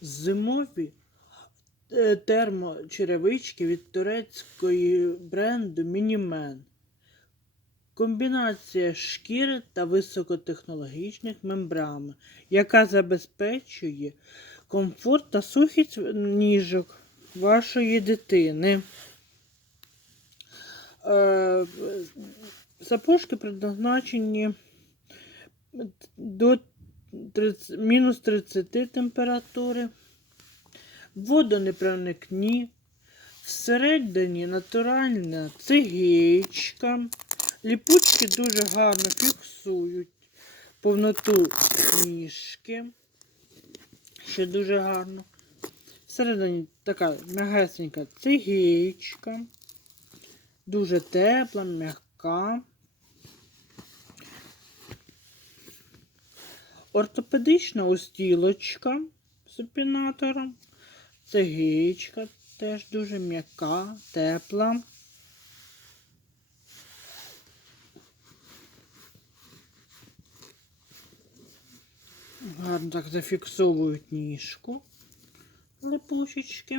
Зимові е, термочеревички від турецької бренду Мінімен. Комбінація шкіри та високотехнологічних мембран, яка забезпечує комфорт та сухість ніжок вашої дитини. Е, Сапожки предназначені до 30, мінус 30 температури. Водонепроникні. Всередині натуральна цигеєчка. Ліпучки дуже гарно фіксують повноту ніжки. Ще дуже гарно. Всередині така м'ягесенька цигеєчка. Дуже тепла, м'яка. Ортопедична устілочка з опінатором. Цегичка теж дуже м'яка, тепла. Гарно так зафіксовують ніжку липучечки.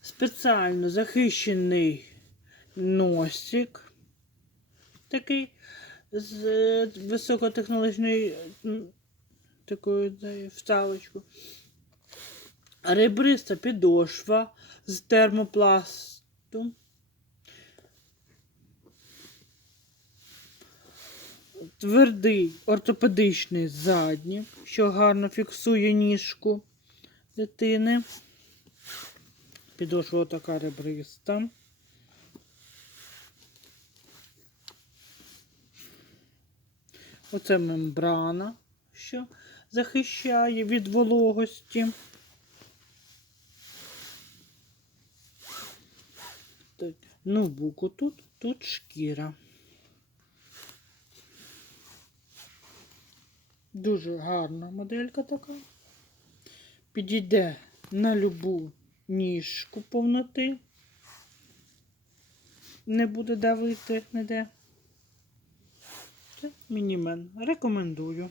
Спеціально захищений носик такий з високотехнологічною такою знаю, вставочкою. Ребриста підошва з термопласту. Твердий ортопедичний заднік, що гарно фіксує ніжку дитини. Підошва така ребриста. Оце мембрана, що захищає від вологості. Так, Ну, буку тут, тут шкіра. Дуже гарна моделька така. Підійде на любу ніжку повноти. Не буде давити ніде. Мінімен. Рекомендую.